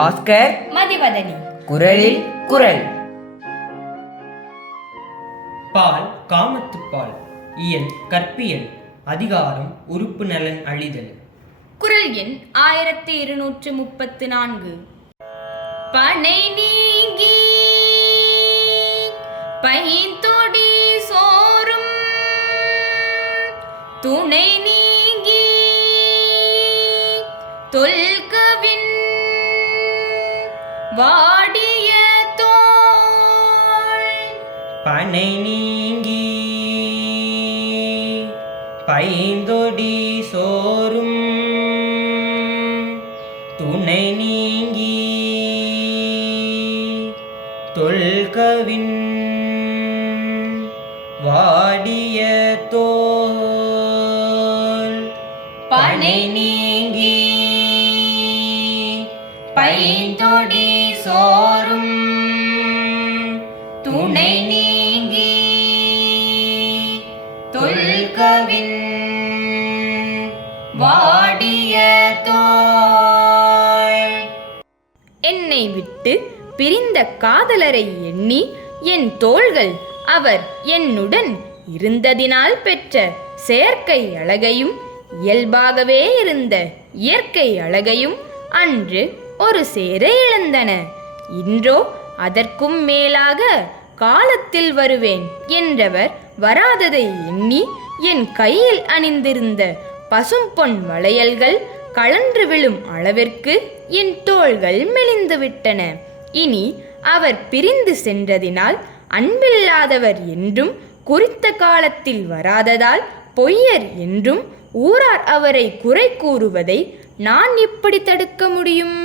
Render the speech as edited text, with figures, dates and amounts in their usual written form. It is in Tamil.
பாஸ்கர் மதிவதனி. குரலில் குரல். பால் காமத்துப்பால். இயல் கற்பியல். அதிகாரம் உறுப்பு நலன் அழிதல். குரல் எண் 1234. பனை நீங்கி பைந்தொடி சோறும் துணை நீங்கி தொல்கவின் வாடிய தோள். பனை நீங்கி பைந்தொடி சோறும் துணை நீங்கி தொல்கவின் வாடிய தோள். பனை நீங்கி பைந்தொடி சோறும் துணை நீங்கி தொல்கவின் வாடிய தோள். என்னை விட்டு பிரிந்த காதலரை எண்ணி என் தோள்கள் அவர் என்னுடன் இருந்ததினால் பெற்ற செயற்கை அழகையும் இயல்பாகவே இருந்த இயற்கை அழகையும் அன்று ஒரு சேர இழந்தன. இன்றோ அதற்கும் மேலாக காலத்தில் வருவேன் என்றவர் வராததை எண்ணி என் கையில் அணிந்திருந்த பசும்பொன் வளையல்கள் கழன்று விழும் அளவிற்கு என் தோள்கள் மெலிந்துவிட்டன. இனி அவர் பிரிந்து சென்றதினால் அன்பில்லாதவர் என்றும் குறித்த காலத்தில் வராததால் பொய்யர் என்றும் ஊரார் அவரை குறை கூறுவதை நான் எப்படி தடுக்க முடியும்?